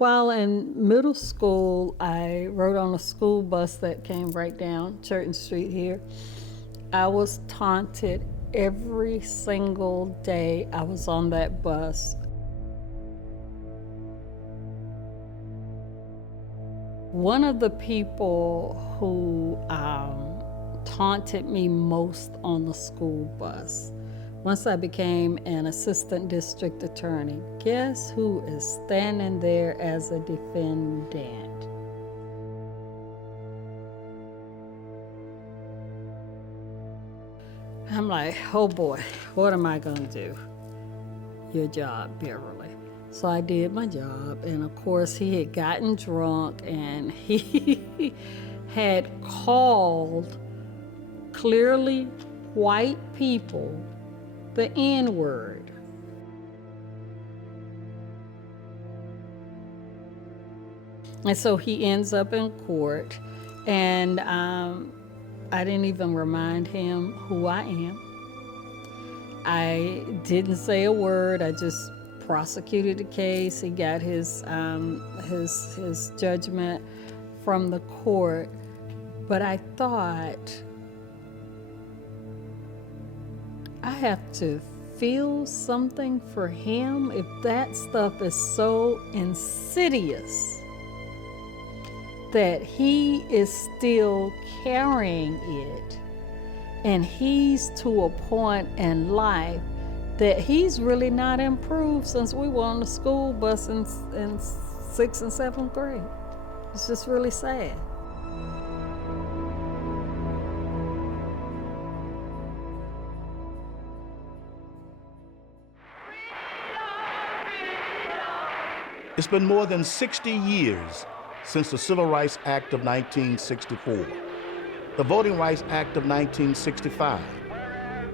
While in middle school, I rode on a school bus that came right down Churton Street here. I was taunted every single day I was on that bus. One of the people who taunted me most on the school bus, once I became an assistant district attorney, guess who is standing there as a defendant? I'm like, oh boy, what am I gonna do? Your job, Beverly. So I did my job, and of course he had gotten drunk and he had called clearly white people the N-word. And so he ends up in court, and I didn't even remind him who I am. I didn't say a word. I just prosecuted the case. He got his judgment from the court. But I thought, I have to feel something for him if that stuff is so insidious that he is still carrying it, and he's to a point in life that he's really not improved since we were on the school bus in 6th and 7th grade. It's just really sad. It's been more than 60 years since the Civil Rights Act of 1964, the Voting Rights Act of 1965,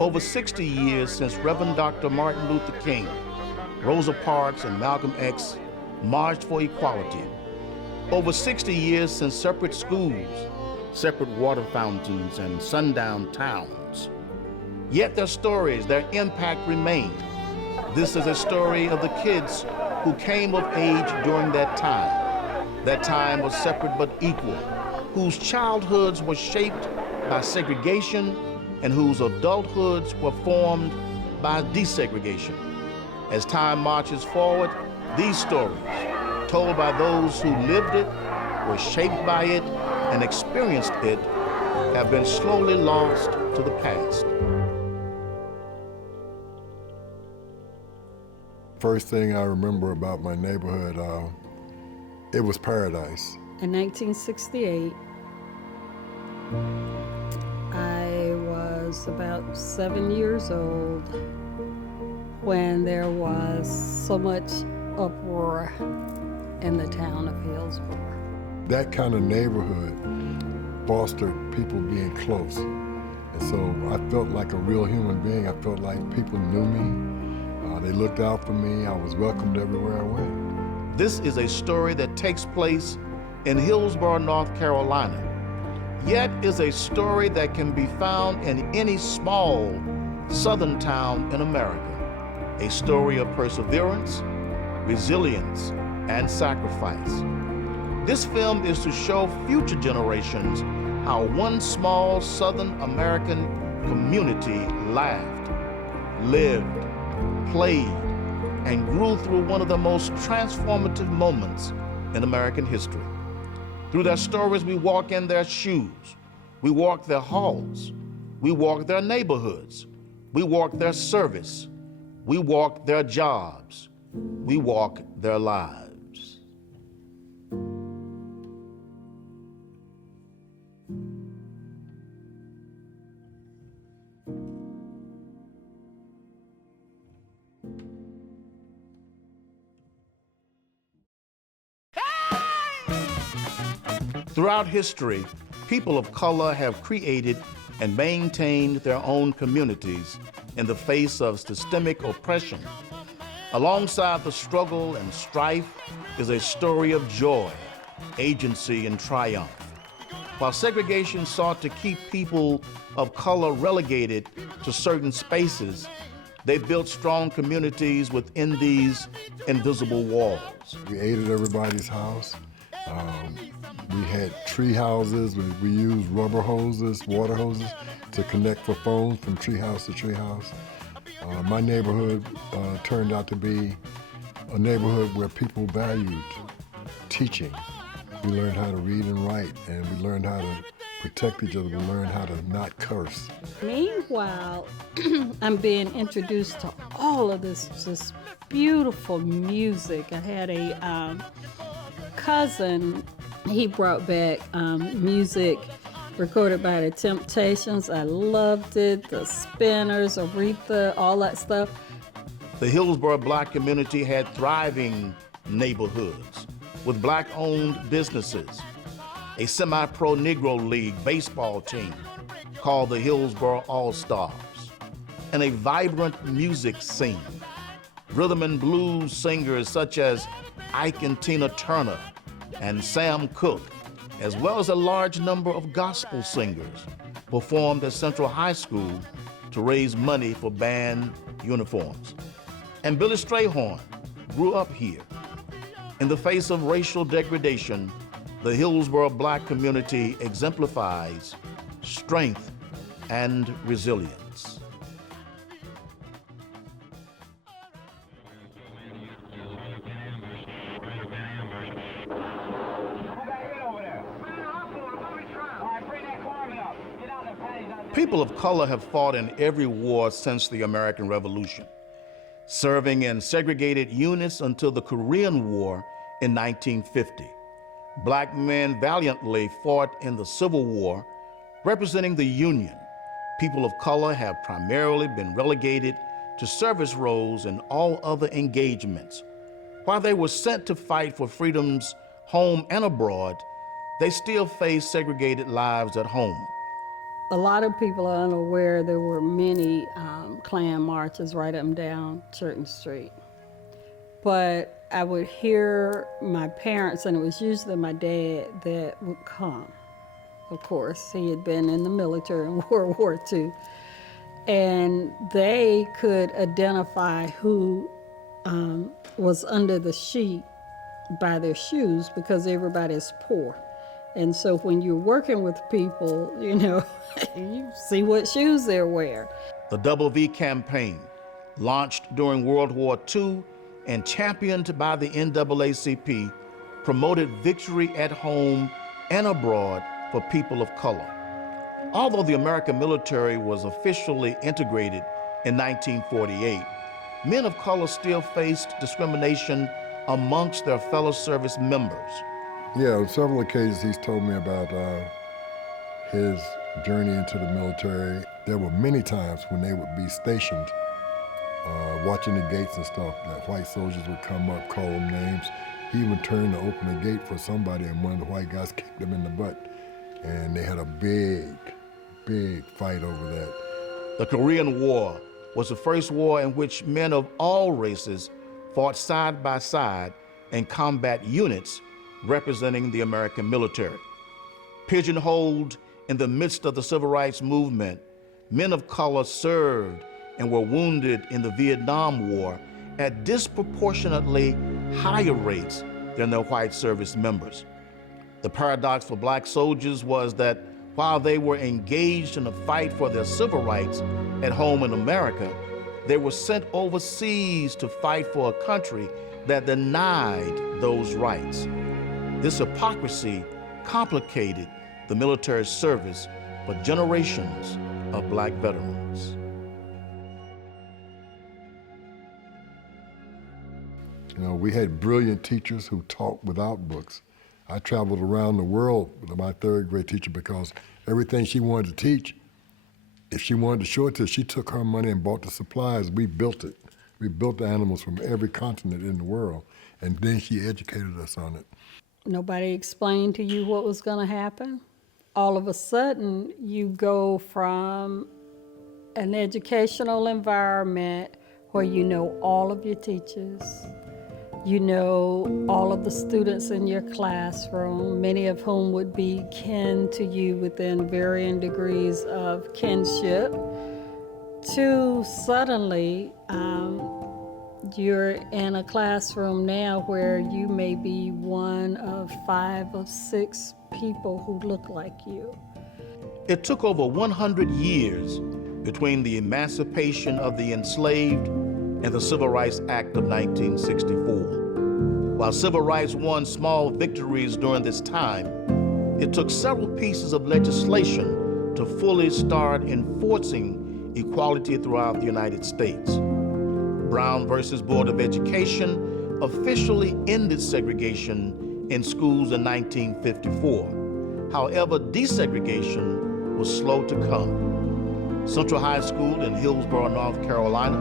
over 60 years since Reverend Dr. Martin Luther King, Rosa Parks, and Malcolm X marched for equality, over 60 years since separate schools, separate water fountains, and sundown towns. Yet their stories, their impact remain. This is a story of the kids who came of age during that time. That time was separate but equal, whose childhoods were shaped by segregation and whose adulthoods were formed by desegregation. As time marches forward, these stories, told by those who lived it, were shaped by it, and experienced it, have been slowly lost to the past. First thing I remember about my neighborhood, it was paradise. In 1968, I was about 7 years old when there was so much uproar in the town of Hillsborough. That kind of neighborhood fostered people being close. And so I felt like a real human being. I felt like people knew me. They looked out for me. I was welcomed everywhere I went. This is a story that takes place in Hillsborough, North Carolina, yet is a story that can be found in any small southern town in America. A story of perseverance, resilience, and sacrifice. This film is to show future generations how one small Southern American community laughed, lived, played, and grew through one of the most transformative moments in American history. Through their stories, we walk in their shoes. We walk their halls. We walk their neighborhoods. We walk their service. We walk their jobs. We walk their lives. Throughout history, people of color have created and maintained their own communities in the face of systemic oppression. Alongside the struggle and strife is a story of joy, agency, and triumph. While segregation sought to keep people of color relegated to certain spaces, They built strong communities within these invisible walls. We ate at everybody's house. We had tree houses. We used rubber hoses, water hoses to connect for phones from tree house to tree house. My neighborhood turned out to be a neighborhood where people valued teaching. We learned how to read and write, and we learned how to protect each other. We learned how to not curse. Meanwhile, I'm being introduced to all of this just beautiful music. I had a cousin, he brought back music recorded by the Temptations. I loved it, the Spinners, Aretha, all that stuff. The Hillsborough Black community had thriving neighborhoods with Black-owned businesses, a semi-pro Negro League baseball team called the Hillsborough All-Stars, and a vibrant music scene. Rhythm and blues singers such as Ike and Tina Turner and Sam Cooke, as well as a large number of gospel singers, performed at Central High School to raise money for band uniforms. And Billy Strayhorn grew up here. In the face of racial degradation, the Hillsborough Black community exemplifies strength and resilience. People of color have fought in every war since the American Revolution, serving in segregated units until the Korean War in 1950. Black men valiantly fought in the Civil War, representing the Union. People of color have primarily been relegated to service roles and all other engagements. While they were sent to fight for freedoms home and abroad, they still face segregated lives at home. A lot of people are unaware there were many Klan marches right up and down Churton Street. But I would hear my parents, and it was usually my dad that would come. Of course, he had been in the military in World War II. And they could identify who was under the sheet by their shoes, because everybody's poor. And so when you're working with people, you know, you see what shoes they're wearing. The Double V campaign, launched during World War II and championed by the NAACP, promoted victory at home and abroad for people of color. Although the American military was officially integrated in 1948, men of color still faced discrimination amongst their fellow service members. Yeah, on several occasions he's told me about his journey into the military. There were many times when they would be stationed, watching the gates and stuff, that white soldiers would come up, call them names. He even turned to open a gate for somebody, and one of the white guys kicked him in the butt. And they had a big fight over that. The Korean War was the first war in which men of all races fought side by side in combat units representing the American military. Pigeonholed in the midst of the civil rights movement, men of color served and were wounded in the Vietnam War at disproportionately higher rates than their white service members. The paradox for black soldiers was that while they were engaged in a fight for their civil rights at home in America, they were sent overseas to fight for a country that denied those rights. This hypocrisy complicated the military service for generations of black veterans. You know, we had brilliant teachers who taught without books. I traveled around the world with my third grade teacher because everything she wanted to teach, if she wanted to show it to us, she took her money and bought the supplies. We built it. We built the animals from every continent in the world, and then she educated us on it. Nobody explained to you what was going to happen. All of a sudden, you go from an educational environment where you know all of your teachers, you know all of the students in your classroom, many of whom would be kin to you within varying degrees of kinship, to suddenly you're in a classroom now where you may be one of 5 or 6 people who look like you. It took over 100 years between the emancipation of the enslaved and the Civil Rights Act of 1964. While civil rights won small victories during this time, it took several pieces of legislation to fully start enforcing equality throughout the United States. Brown versus Board of Education officially ended segregation in schools in 1954. However, desegregation was slow to come. Central High School in Hillsborough, North Carolina,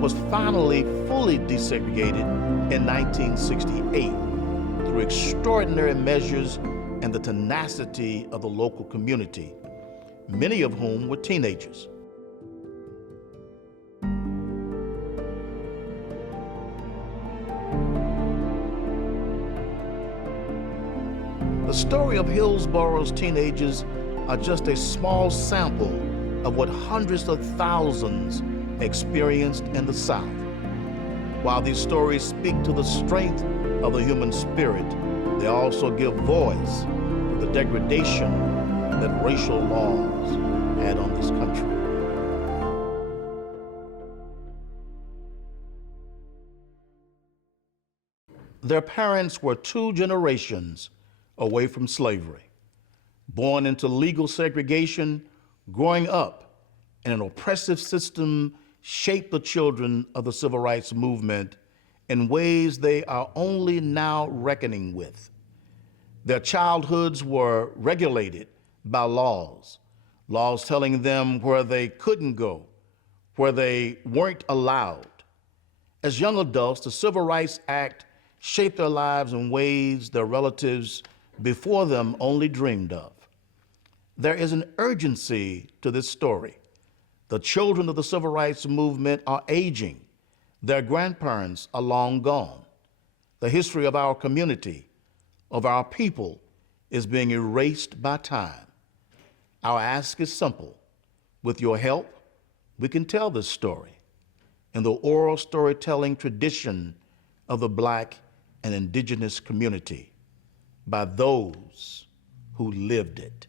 was finally fully desegregated in 1968 through extraordinary measures and the tenacity of the local community, many of whom were teenagers. The story of Hillsborough's teenagers are just a small sample of what hundreds of thousands experienced in the South. While these stories speak to the strength of the human spirit, they also give voice to the degradation that racial laws had on this country. Their parents were 2 generations away from slavery. Born into legal segregation, growing up in an oppressive system shaped the children of the civil rights movement in ways they are only now reckoning with. Their childhoods were regulated by laws telling them where they couldn't go, where they weren't allowed. As young adults, the Civil Rights Act shaped their lives in ways their relatives before them only dreamed of. There is an urgency to this story. The children of the civil rights movement are aging. Their grandparents are long gone. The history of our community, of our people, is being erased by time. Our ask is simple. With your help, we can tell this story in the oral storytelling tradition of the Black and Indigenous community by those who lived it.